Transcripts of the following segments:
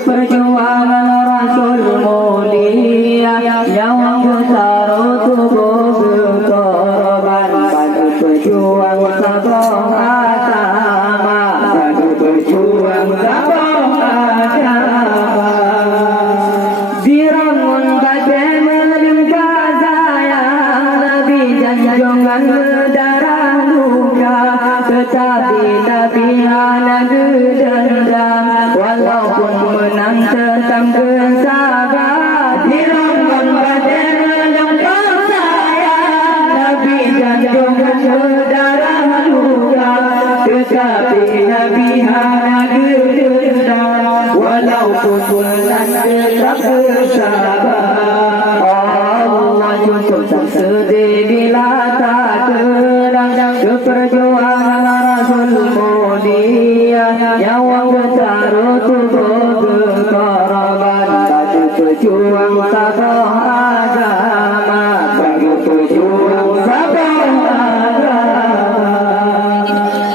Perjuangan Rasul mulia yang bertaruh tubuh berkorban pada pejuang sabong agama, pada pejuang sabong agama. Diramun bagai melingkar sayang Nabi janjungan berdarah luka, tetapi Nabi hana dendam walaupun menang tetap bersabar. Diramun bagai melingkar sayang Nabi janjungan berdarah luka, tetapi Nabi hana dendam walaupun menang tetap bersabar. Allah cukup tak sedih bila tak kenang keperjuangan Rasul mulia yang bertaruh tubuh berkorban bagi pejuang sabong agama, bagi pejuang sabong agama.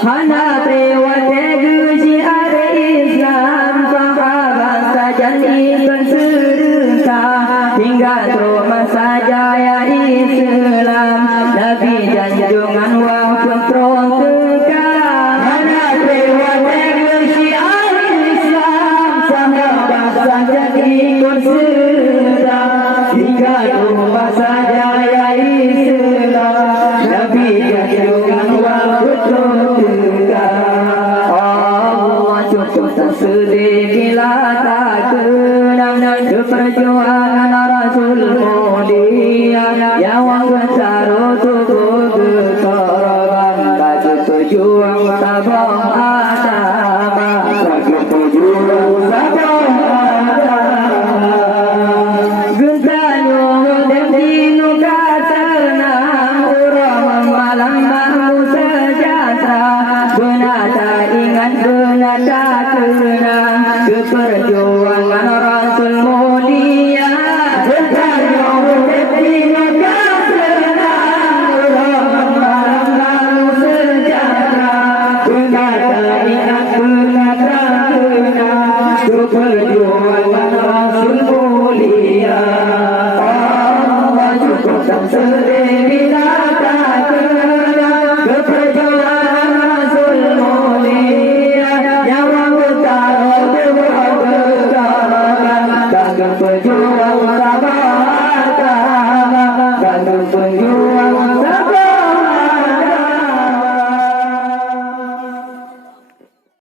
Hana prewate guji ada Islam sahabat sajan ikut serentak hingga terus jaya Islam. Nabi janjungan walaupun terus tegak. Hana prewate guji ada Islam sahabat sajan ikut serentak hingga terus jaya Islam. Nabi janjungan walaupun terus tegak. Allah cukup tak sedih bila tak kenang keperjuangan Rasul mulia yang bertaruh tubuh berkorban bagi pejuang sabong agama, bagi pejuang sabong agama. Gentanya dan dinu kata tenang, orang malam baru sejahtera. Benar tak ingat, benar tak kenang keperjuangan Rasul mulia. Gentanya dan dinu kata tenang, orang malam baru sejahtera. Benar tak ingat, benar tak kenang keperjuangan Rasul mulia.